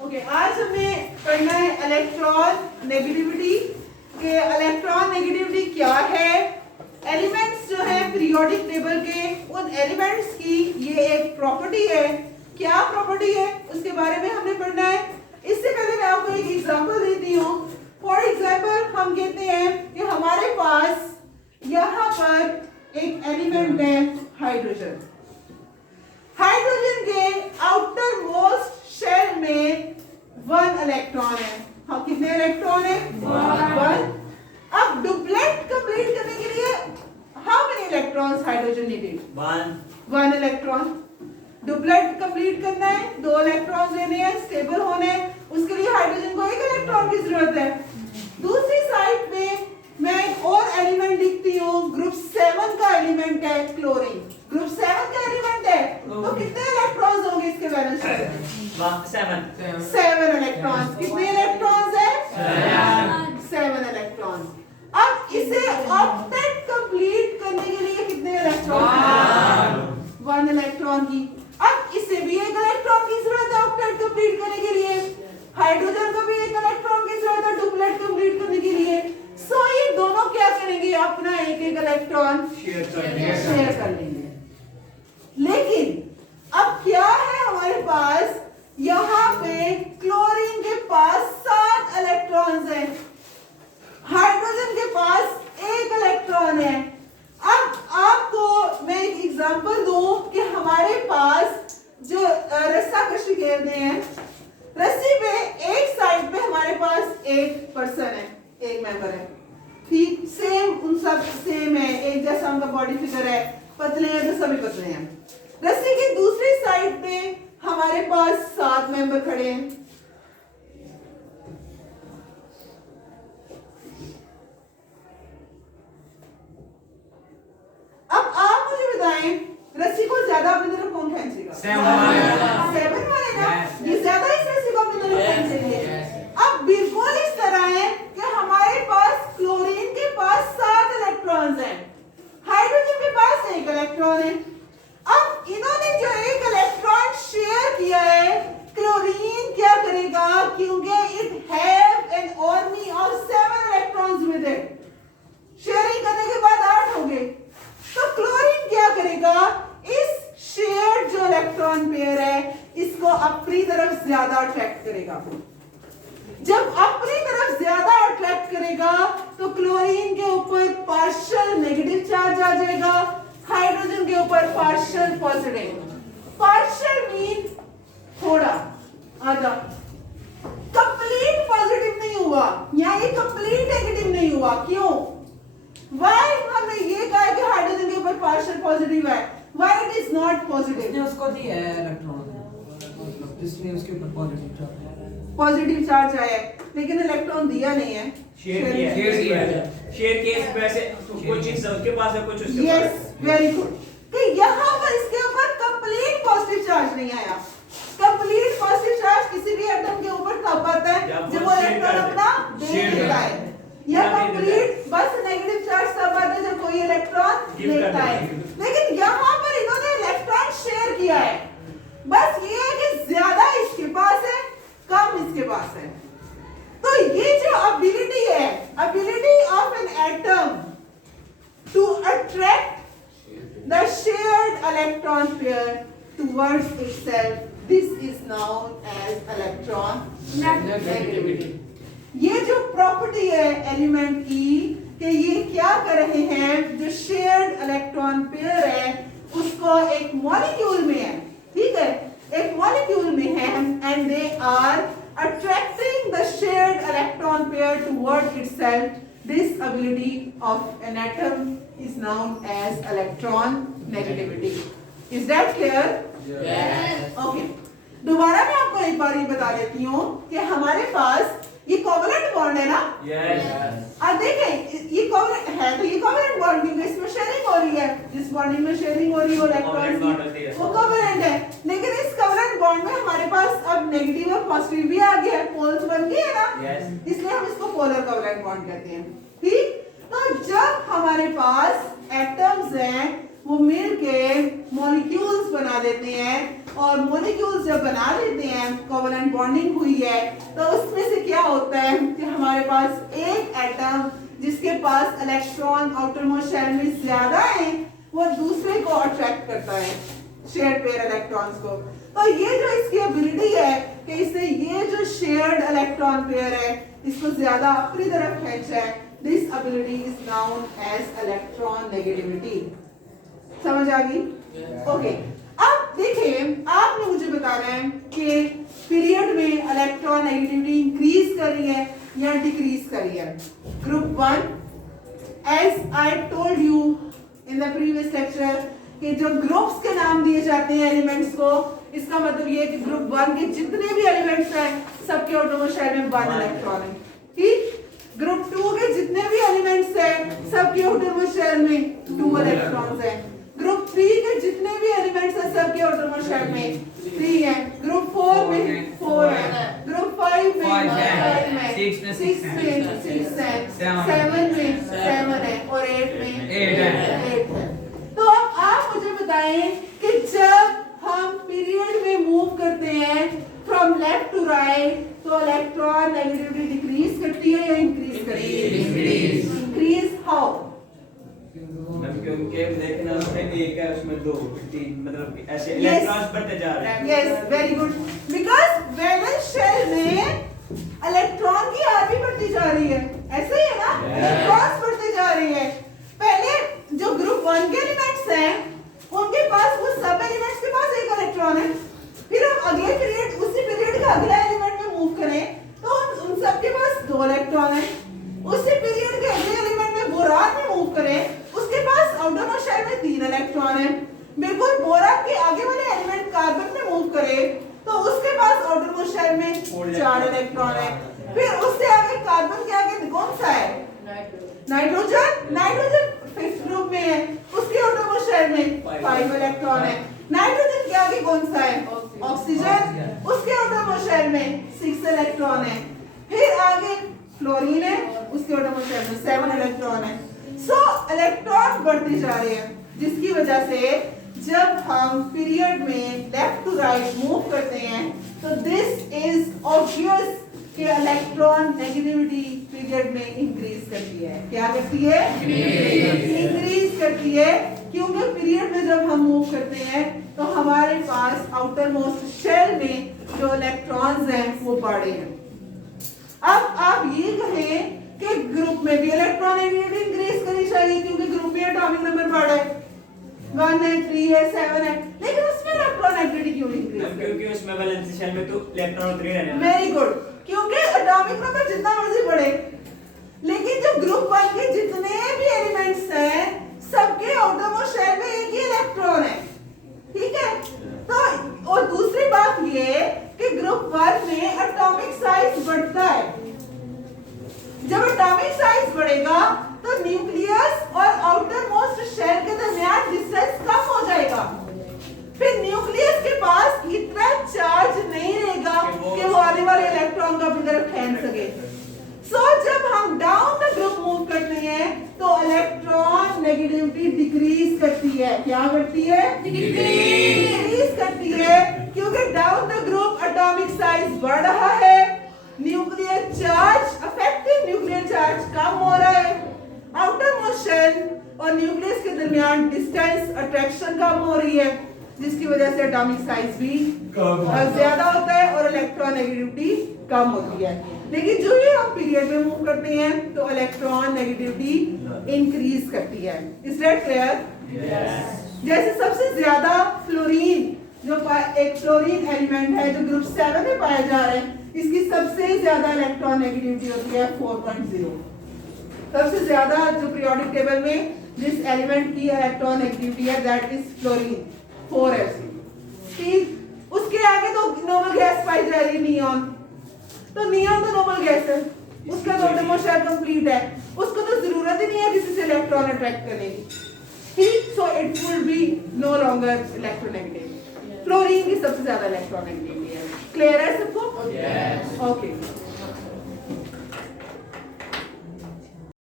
Okay, आज हमें पढ़ना है इलेक्ट्रॉन नेगेटिविटी के इलेक्ट्रॉन नेगेटिविटी क्या है। एलिमेंट्स जो है पीरियोडिक टेबल के, उन एलिमेंट्स की ये एक प्रॉपर्टी है। क्या प्रॉपर्टी है उसके बारे में हमने पढ़ना है। इससे पहले मैं आपको एक एग्जांपल देती हूँ। फॉर एग्जांपल हम कहते हैं कि हमारे पास यहाँ पर एक एलिमेंट है हाइड्रोजन। हाइड्रोजन के आउटर मोस्ट शेल में 1 इलेक्ट्रॉन है। हाँ, कितने इलेक्ट्रॉन है? 1। अब डुप्लेट कंप्लीट करने के लिए how many electrons hydrogen needed? 1 electron. Duplet complete करना है, 2 इलेक्ट्रॉन्स लेने हैं, स्टेबल होने हैं, उसके लिए हाइड्रोजन को 1 इलेक्ट्रॉन की जरूरत है। दूसरी साइड पे मैं एक और एलिमेंट लिखती हूँ, ग्रुप 7 का एलिमेंट है क्लोरीन। ग्रुप 7 का एलिमेंट है, तो कितने इलेक्ट्रॉन्स होंगे इसके बैलेंस में? 7 इलेक्ट्रॉन्स। कितने इलेक्ट्रॉन्स है? 7 इलेक्ट्रॉन्स। अब इसे ऑक्टेट कंप्लीट करने के लिए कितने इलेक्ट्रॉन? 1 इलेक्ट्रॉन की। अब इसे भी 1 इलेक्ट्रॉन की जरूरत है ऑक्टेट कंप्लीट करने के लिए। हाइड्रोजन को भी 1 इलेक्ट्रॉन की जरूरत है डुप्लेट कंप्लीट करने के लिए। सो ये दोनों क्या करेंगे? अपना 1-1 इलेक्ट्रॉन शेयर कर लेंगे। लेकिन अब क्या है हमारे पास? यहाँ पे क्लोरीन के पास 7 इलेक्ट्रॉन्स हैं, हाइड्रोजन के पास 1 इलेक्ट्रॉन है। अब आपको मैं एक एग्जांपल दूं कि हमारे पास जो रस्सा कशी कहते हैं, रस्सी पे एक साइड पे हमारे पास एक पर्सन है, एक मेंबर है, ठीक सेम, उन सब सेम है, एक जैसा उनका बॉडी फिगर है, पतले हैं तो सभी पतले हैं। रस्सी की दूसरी साइड पे हमारे पास 7 मेंबर खड़े हैं। अब आप मुझे बताएं, रस्सी को ज्यादा अपनी तरफ कौन खींचेगा? 7 वाले ना, ये ज्यादा इस रस्सी को अपनी तरफ खींचेंगे। अब बिल्कुल इस तरह है कि हमारे पास क्लोरीन के पास 7 इलेक्ट्रॉन्स हैं, हाइड्रोजन के पास 1 इलेक्ट्रॉन है। अब इन्होंने जो 1 इलेक्ट्रॉन शेयर किया है, क्लोरीन क्या करेगा? क्योंकि it have an army of 7 electrons with it, sharing करने के बाद 8 हो गए। तो क्लोरीन क्या करेगा? इस शेयर्ड जो इलेक्ट्रॉन पेयर है, इसको अपनी तरफ ज्यादा अट्रैक्ट करेगा। जब अपनी तरफ ज्यादा अट्रैक्ट करेगा तो क्लोरीन के ऊपर पार्शियल नेगेटिव चार्ज आ जाएगा, हाइड्रोजन के ऊपर पार्शियल पॉजिटिव। पार्शियल मीन थोड़ा, आधा। कंप्लीट पॉजिटिव नहीं हुआ, या ये कंप्लीट नेगेटिव नहीं हुआ। क्यों? व्हाई हमने ये कहा कि हाइड्रोजन के ऊपर पार्शियल पॉजिटिव है, why it is not positive? इसने उसको दिया है इलेक्ट्रॉन, इसलिए उसके ऊपर पॉजिटिव चार्ज आया है, लेकिन इलेक्ट्रॉन दिया नहीं है, शेयर केस वैसे कोई चीज उसके पास है, कुछ उसके यस, पास। Very good. कि यहाँ पर इसके ऊपर कंप्लीट पॉजिटिव चार्ज नहीं आया। कंप्लीट पॉजिटिव चार्ज किसी भी एटम के ऊपर तब आता है जब वो इलेक्ट्रॉन अपना दे देता है, या कंप्लीट बस नेगेटिव चार्ज तब आता है जब कोई इलेक्ट्रॉन लेता है। लेकिन यहाँ पर इन्होंने इलेक्ट्रॉन शेयर किया है, बस ये है कि ज्यादा इसके पास है, कम इसके पास है। तो ये जो एबिलिटी है, ability of an atom to attract the shared electron pair towards itself, this is known as electron negativity. ये जो प्रॉपर्टी है एलिमेंट की कि ये क्या कर रहे हैं, जो शेयर्ड इलेक्ट्रॉन पेयर है उसको एक मॉलिक्यूल में है, ठीक है, एक मॉलिक्यूल में है, and they are attracting the shared electron pair toward itself. This ability of an atom is known as electron negativity. Is that clear? Yes. Okay. दोबारा मैं आपको एक बार ये बता देती हूँ कि हमारे पास ये कोवलेंट बॉन्ड है ना? यस। अब देखें, ये कोवलेंट है तो ये कोवलेंट बॉन्ड, क्योंकि इसमें शेयरिंग हो रही है, जिस बॉन्डिंग में शेयरिंग हो रही है इलेक्ट्रॉन्स की, वो कोवलेंट है। लेकिन इस कोवलेंट बॉन्ड में हमारे पास अब नेगेटिव और पॉजिटिव भी आ गया है, पोल्स बन गए हैं ना, इसलिए हम इसको पोलर कोवलेंट बॉन्ड कहते हैं, ठीक। तो जब हमारे पास एटम्स हैं वो मिल के मॉलिक्यूल्स बना देते हैं, और मॉलिक्यूल्स जब बना लेते हैं, कोवलेंट बॉन्डिंग हुई है, तो उसमें से क्या होता है कि हमारे पास एक एटम जिसके पास इलेक्ट्रॉन आउटर मोस्ट शेल में ज्यादा है, वो दूसरे को अट्रैक्ट करता है, शेयर्ड पेयर इलेक्ट्रॉन्स को। तो ये जो इसकी एबिलिटी है कि इससे ये जो शेयर्ड इलेक्ट्रॉन पेयर है इसको ज्यादा अपनी तरफ खींच है, this ability is known as electron negativity. समझ आ गई? ओके, अब देखिए आपने मुझे बताना है कि पीरियड में इलेक्ट्रॉन नेगेटिविटी इंक्रीज कर रही है या डिक्रीज कर रही है। Group 1, as I told you in the previous lecture, कि जो ग्रुप्स के नाम दिए जाते हैं एलिमेंट्स को, इसका मतलब ये है कि ग्रुप 1 के जितने भी एलिमेंट्स हैं सबके ऑटोमोस्ट शेल में 1 इलेक्ट्रॉन है। ठीक, ग्रुप 2 के जितने भी एलिमेंट्स हैं सबके ऑटोमोस्ट शेल में 2 इलेक्ट्रॉन्स हैं। ग्रुप 3 के जितने भी एलिमेंट्स हैं सबके ऑटोमोस्ट शेल में 3 हैं। ग्रुप 4 में 4 है, ग्रुप 5 में 5 है, 6 में 6 है, 7 में 7 है, और 8 में 8 है। तो अब आप मुझे बताएं कि जब हम पीरियड में मूव करते हैं फ्रॉम लेफ्ट टू राइट, तो इलेक्ट्रॉन नेगेटिविटी डिक्रीज करती है या इंक्रीज करती है? इंक्रीज। हाउ? क्योंकि देखना उसमें एक है, उसमें 2 3 मतलब ऐसे इलेक्ट्रॉन्स बढ़ते जा रहे हैं। Yes, very good, because valence shell में इलेक्ट्रॉन की आर्मी बढ़ती जा रही है, ऐसे ही है ना? इलेक्ट्रॉन्स बढ़ते जा रही है। पहले जो ग्रुप 1 के एलिमेंट्स हैं उनके पास, वो सब एलिमेंट्स के पास एक इलेक्ट्रॉन है। फिर हम अगले पीरियड, उसी पीरियड का अगला एलिमेंट में मूव करें तो उन सब के पास 2 इलेक्ट्रॉन है। उसी पीरियड के अगले एलिमेंट में बोरान में मूव करें, उसके पास आउटर मोस्ट शेल में 3 इलेक्ट्रॉन है। बिल्कुल बोरान के आगे वाले एलिमेंट कार्बन में मूव करें तो उसके पास आउटर मोस्ट शेल में 4 इलेक्ट्रॉन है। फिर उससे आगे कार्बन के आगे कौन सा है? नाइट्रोजन। नाइट्रोजन 5th ग्रुप में है, उसके आउटर मोस्ट शेल में 5 इलेक्ट्रॉन है। नाइट्रोजन के आगे कौन सा है? ऑक्सीजन, उसके आउटर मोस्ट शेल में 6 इलेक्ट्रॉन है। फिर आगे फ्लोरीन है, उसके आउटर मोस्ट शेल में 7 इलेक्ट्रॉन है। सो इलेक्ट्रॉन बढ़ते जा रहे हैं, जिसकी वजह से जब हम पीरियड में लेफ्ट टू राइट मूव करते हैं तो दिस इज ऑब्वियस कि इलेक्ट्रॉन नेगेटिविटी पीरियड में इंक्रीज करती है। क्या करती है? इंक्रीज करती है, क्योंकि पीरियड में जब हम मूव करते हैं तो हमारे पास आउटर मोस्ट शेल में जो इलेक्ट्रॉन्स हैं वो बढ़े हैं। अब आप ये कहें कि ग्रुप में भी इलेक्ट्रॉन नेगेटिविटी इंक्रीज करनी चाहिए, क्योंकि ग्रुप में एटॉमिक नंबर बढ़ा है, 1 है, 3 है, 7 है, लेकिन उसमें इलेक्ट्रॉन नेगेटिविटी क्यों इंक्रीज? क्योंकि उसमें वैलेंस शेल में तो इलेक्ट्रॉन उतरे रहने हैं। वेरी गुड, क्योंकि एटॉमिक नंबर जितना मर्जी बढ़े, लेकिन जो ग्रुप 1 के जितने भी एलिमेंट्स हैं सबके आउटर मोस्ट शेल में एक ही इलेक्ट्रॉन है। ठीक है, तो और दूसरी बात ये कि ग्रुप 1 में एटॉमिक साइज बढ़ता है। जब एटॉमिक साइज बढ़ेगा तो न्यूक्लियस और आउटर मोस्ट शेल के दरमियान डिस्टेंस कम हो जाएगा। फिर न्यूक्लियस के पास इतना चार्ज नहीं रहेगा कि वो आने वाले इलेक्ट्रॉन को अपनी तरफ खींच सके। सो जब हम डाउन द ग्रुप मूव करते हैं तो इलेक्ट्रॉन नेगेटिविटी डिक्रीज करती है। क्या करती है? डिक्रीज करती है, क्योंकि down the group atomic size बढ़ रहा है, nuclear charge, effective nuclear charge कम हो रहा है, आउटर मोस्ट शेल और न्यूक्लियस के दरमियान डिस्टेंस अट्रैक्शन कम हो रही है, जिसकी वजह से एटॉमिक साइज भी ज्यादा होता है और इलेक्ट्रॉन नेगेटिविटी कम होती है। लेकिन जो ही हम पीरियड में मूव करते हैं तो इलेक्ट्रॉन नेगेटिविटी इंक्रीज करती है। Is that clear? जैसे सबसे ज्यादा फ्लोरीन, जो एक फ्लोरीन एलिमेंट है जो ग्रुप 7 में पाया जा रहा है, इसकी सबसे ज्यादा इलेक्ट्रॉन नेगेटिविटी होती है 4.0। सबसे ज्यादा जो पीरियोडिक टेबल में जिस एलिमेंट की इलेक्ट्रॉन नेगेटिविटी है दैट इज फ्लोरीन, 4Fe। ठीक, उसके आगे तो नोबल गैस पाई जा रही है नियॉन, तो नियॉन तो नोबल गैस है, उसका तो आउटर मोस्ट शेल कंप्लीट है, उसको तो जरूरत ही नहीं है किसी से इलेक्ट्रॉन अट्रैक्ट करने की। ठीक, so it will be no longer electronegative. Fluorine की सबसे ज्यादा इलेक्ट्रोनेगेटिविटी है। क्लियर है सबको? यस। ओके।